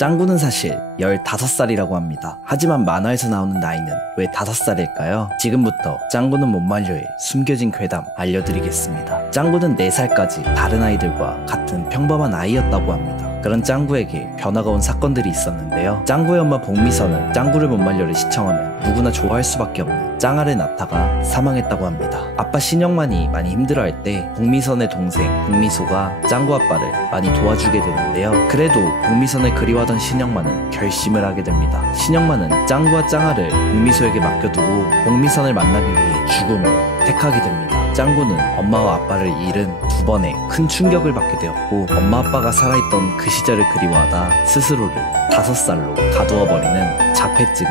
짱구는 사실 15살이라고 합니다. 하지만 만화에서 나오는 나이는 왜 5살일까요? 지금부터 짱구는 못 말려의 숨겨진 괴담 알려드리겠습니다. 짱구는 4살까지 다른 아이들과 같은 평범한 아이였다고 합니다. 그런 짱구에게 변화가 온 사건들이 있었는데요. 짱구의 엄마 복미선은 짱구를 못 말려를 시청하면 누구나 좋아할 수밖에 없는 짱아를 낳다가 사망했다고 합니다. 아빠 신영만이 많이 힘들어할 때 복미선의 동생 복미소가 짱구 아빠를 많이 도와주게 되는데요. 그래도 복미선을 그리워하던 신영만은 결심을 하게 됩니다. 신영만은 짱구와 짱아를 복미소에게 맡겨두고 복미선을 만나기 위해 죽음을 택하게 됩니다. 짱구는 엄마와 아빠를 잃은 2번의 큰 충격을 받게 되었고, 엄마 아빠가 살아있던 그 시절을 그리워하다 스스로를 5살로 가두어버리는 자폐증이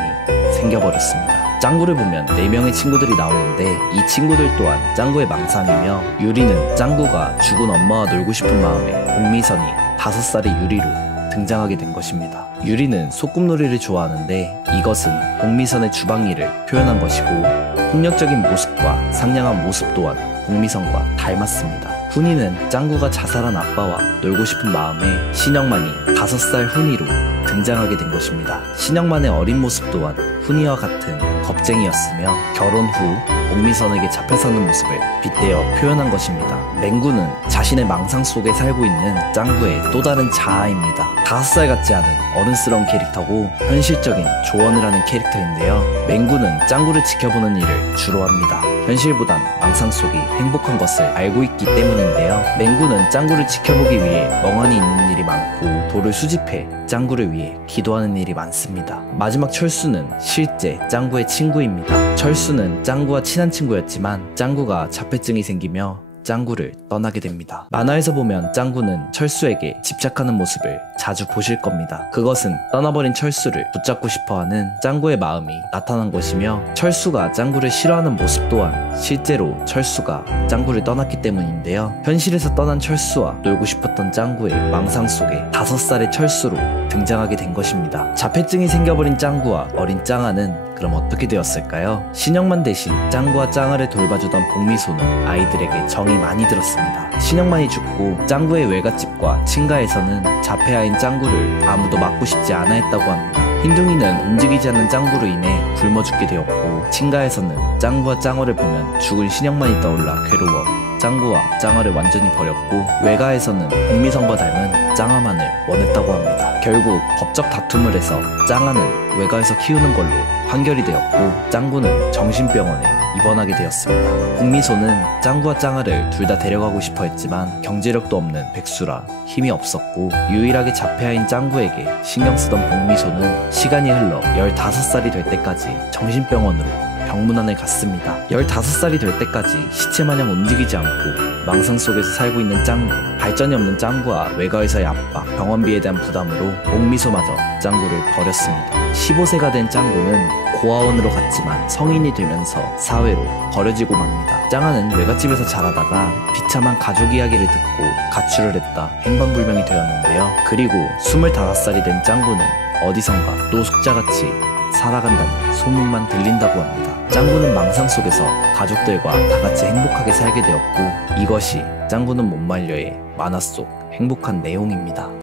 생겨버렸습니다. 짱구를 보면 4명의 친구들이 나오는데, 이 친구들 또한 짱구의 망상이며, 유리는 짱구가 죽은 엄마와 놀고 싶은 마음에 복미선이 5살의 유리로 등장하게 된 것입니다. 유리는 소꿉놀이를 좋아하는데, 이것은 복미선의 주방일을 표현한 것이고, 폭력적인 모습과 상냥한 모습 또한 복미선과 닮았습니다. 훈이는 짱구가 자살한 아빠와 놀고 싶은 마음에 신영만이 5살 훈이로 등장하게 된 것입니다. 신영만의 어린 모습 또한 훈이와 같은 겁쟁이였으며, 결혼 후 복미선에게 잡혀 사는 모습을 빗대어 표현한 것입니다. 맹구는 자신의 망상 속에 살고 있는 짱구의 또 다른 자아입니다. 5살 같지 않은 어른스러운 캐릭터고 현실적인 조언을 하는 캐릭터인데요. 맹구는 짱구를 지켜보는 일을 주로 합니다. 현실보단 망상 속이 행복한 것을 알고 있기 때문인데요. 맹구는 짱구를 지켜보기 위해 멍하니 있는 일이 많고, 돌을 수집해 짱구를 위해 기도하는 일이 많습니다. 마지막 철수는 실제 짱구의 친구입니다. 철수는 짱구와 친한 친구였지만 짱구가 자폐증이 생기며 짱구를 떠나게 됩니다. 만화에서 보면 짱구는 철수에게 집착하는 모습을 자주 보실 겁니다. 그것은 떠나버린 철수를 붙잡고 싶어하는 짱구의 마음이 나타난 것이며, 철수가 짱구를 싫어하는 모습 또한 실제로 철수가 짱구를 떠났기 때문인데요. 현실에서 떠난 철수와 놀고 싶었던 짱구의 망상 속에 5살의 철수로 등장하게 된 것입니다. 자폐증이 생겨버린 짱구와 어린 짱아는 그럼 어떻게 되었을까요? 신영만 대신 짱구와 짱아를 돌봐주던 복미소는 아이들에게 정이 많이 들었습니다. 신영만이 죽고 짱구의 외갓집과 친가에서는 자폐아인 짱구를 아무도 맡고 싶지 않아 했다고 합니다. 흰둥이는 움직이지 않는 짱구로 인해 굶어 죽게 되었고, 친가에서는 짱구와 짱어를 보면 죽은 신영만이 떠올라 괴로워 짱구와 짱아를 완전히 버렸고, 외가에서는 복미선과 닮은 짱아만을 원했다고 합니다. 결국 법적 다툼을 해서 짱아는 외가에서 키우는 걸로 판결이 되었고, 짱구는 정신병원에 입원하게 되었습니다. 복미소는 짱구와 짱아를 둘 다 데려가고 싶어 했지만 경제력도 없는 백수라 힘이 없었고, 유일하게 자폐아인 짱구에게 신경 쓰던 복미소는 시간이 흘러 15살이 될 때까지 정신병원으로 병문안을 갔습니다. 15살이 될 때까지 시체마냥 움직이지 않고 망상 속에서 살고 있는 짱구, 발전이 없는 짱구와 외가에서의 압박, 병원비에 대한 부담으로 복미소마저 짱구를 버렸습니다. 15세가 된 짱구는 고아원으로 갔지만 성인이 되면서 사회로 버려지고 맙니다. 짱아는 외갓집에서 자라다가 비참한 가족 이야기를 듣고 가출을 했다 행방불명이 되었는데요. 그리고 25살이 된 짱구는 어디선가 노숙자같이 살아간다는 소문만 들린다고 합니다. 짱구는 망상 속에서 가족들과 다같이 행복하게 살게 되었고, 이것이 짱구는 못 말려의 만화 속 행복한 내용입니다.